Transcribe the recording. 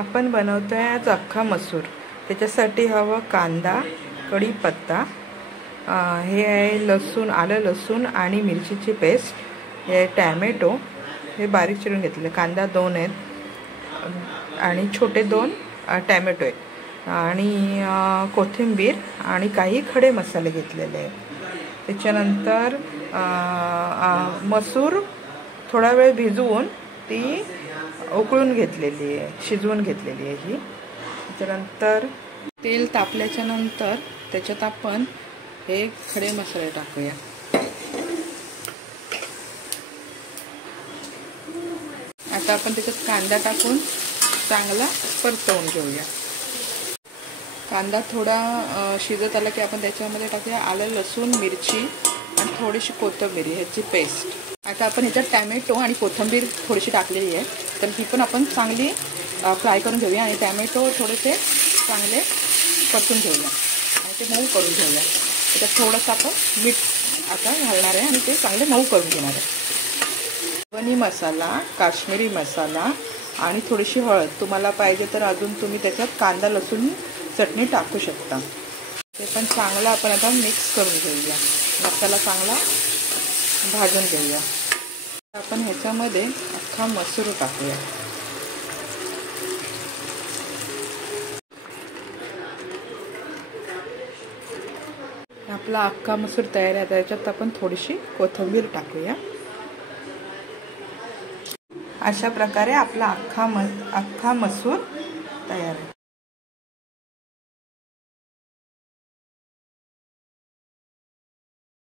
आपण बनवतोय आज अख्खा मसूर। त्याच्यासाठी हवं कांदा, कढीपत्ता, हे आहे लसूण, आलं लसूण आणि मिरचीची पेस्ट, हे आहे टॅमॅटो, हे बारीक चिरून घेतले, कांदा 2 आहेत आणि छोटे 2 टॅमॅटो आहेत आणि कोथिंबीर आणि काही खडे मसाले घेतलेले आहेत। त्याच्यानंतर मसूर थोडा वेळ भिजवून ती उकळून घेतलेली आहे, शिजवून घेतलेली आहे ही। त्यानंतर तेल तापल्याच्या नंतर त्याच्यात आपण हे खडे मसाले टाकूया। आता आपण त्याच्यात कांदा टाकून चांगला परतवून घेऊया। कांदा थोडा शिजत आला की आपण त्याच्यामध्ये टाकूया आलं लसूण मिरची आणि थोडीशी कोथिंबीर ह्याची पेस्ट। आता आपण ह्याच्यात टॅमॅटो आणि कोथिंबीर थोडीशी टाकलेली आहे, तर ही पण आपण चांगली फ्राय करून घेऊया आणि टॅमॅटो थोडेसे चांगले परतून घेऊया आणि ते मऊ करून घेऊया। त्याच्यात थोडंसं आपण मीठ आता घालणार आहे आणि ते चांगले मऊ करून घेणार आहे। वणी मसाला, काश्मीरी मसाला आणि थोडीशी हळद, तुम्हाला पाहिजे तर अजून तुम्ही त्याच्यात कांदा लसूण चटणी टाकू शकता। ते पण चांगलं आपण आता मिक्स करून घेऊया, मसाला चांगला भाजून घेऊया। आपण ह्याच्यामध्ये अख्खा मसूर टाकूया। आपला अख्खा मसूर तयार आहे। त्याच्यात आपण थोडीशी कोथिंबीर टाकूया। अशा प्रकारे आपला अख्खा मसूर तयार आहे।